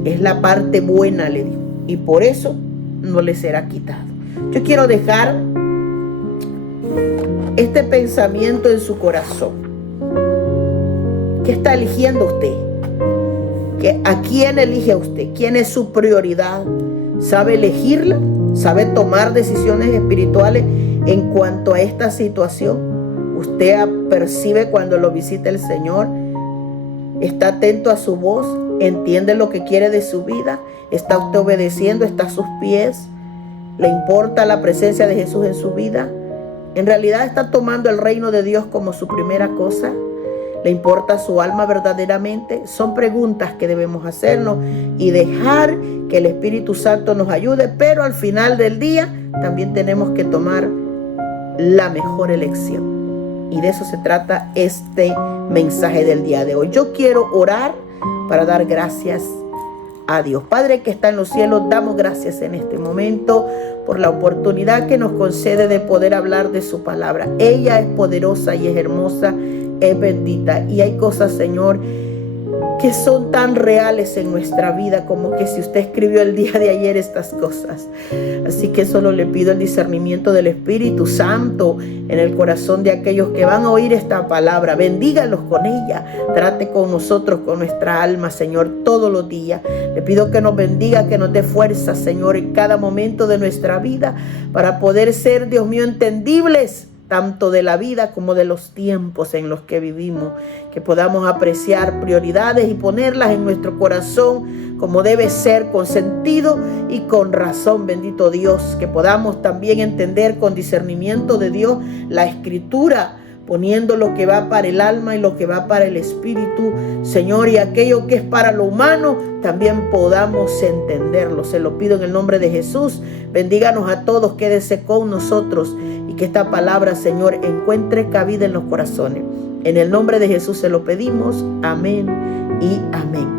Es la parte buena, le dijo, y por eso no le será quitado. Yo quiero dejar este pensamiento en su corazón. ¿Qué está eligiendo usted? ¿A quién elige a usted? ¿Quién es su prioridad? ¿Sabe elegirla? ¿Sabe tomar decisiones espirituales en cuanto a esta situación? ¿Usted percibe cuando lo visita el Señor? ¿Está atento a su voz? ¿Entiende lo que quiere de su vida? ¿Está usted obedeciendo? ¿Está a sus pies? ¿Le importa la presencia de Jesús en su vida? ¿En realidad está tomando el reino de Dios como su primera cosa? ¿Le importa su alma verdaderamente? Son preguntas que debemos hacernos y dejar que el Espíritu Santo nos ayude, pero al final del día también tenemos que tomar la mejor elección. Y de eso se trata este mensaje del día de hoy. Yo quiero orar para dar gracias a Dios. Padre que está en los cielos, damos gracias en este momento por la oportunidad que nos concede de poder hablar de su palabra. Ella es poderosa y es hermosa, es bendita. Y hay cosas, Señor, que son tan reales en nuestra vida como que si usted escribió el día de ayer estas cosas. Así que solo le pido el discernimiento del Espíritu Santo en el corazón de aquellos que van a oír esta palabra. Bendígalos con ella. Trate con nosotros, con nuestra alma, Señor, todos los días. Le pido que nos bendiga, que nos dé fuerza, Señor, en cada momento de nuestra vida para poder ser, Dios mío, entendibles tanto de la vida como de los tiempos en los que vivimos, que podamos apreciar prioridades y ponerlas en nuestro corazón como debe ser, con sentido y con razón, bendito Dios, que podamos también entender con discernimiento de Dios la Escritura, poniendo lo que va para el alma y lo que va para el espíritu, Señor, y aquello que es para lo humano, también podamos entenderlo. Se lo pido en el nombre de Jesús. Bendíganos a todos, quédese con nosotros y que esta palabra, Señor, encuentre cabida en los corazones. En el nombre de Jesús se lo pedimos. Amén y amén.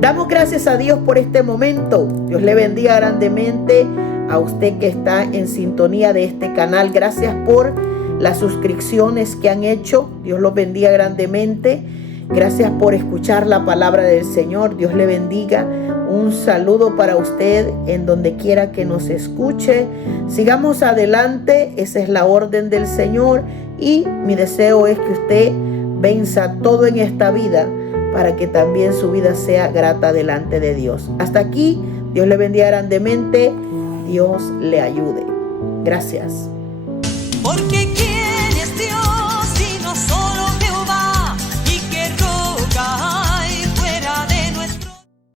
Damos gracias a Dios por este momento. Dios le bendiga grandemente a usted que está en sintonía de este canal. Gracias por las suscripciones que han hecho. Dios los bendiga grandemente. Gracias por escuchar la palabra del Señor. Dios le bendiga. Un saludo para usted en donde quiera que nos escuche. Sigamos adelante. Esa es la orden del Señor. Y mi deseo es que usted venza todo en esta vida para que también su vida sea grata delante de Dios. Hasta aquí. Dios le bendiga grandemente. Dios le ayude. Gracias. Porque quiero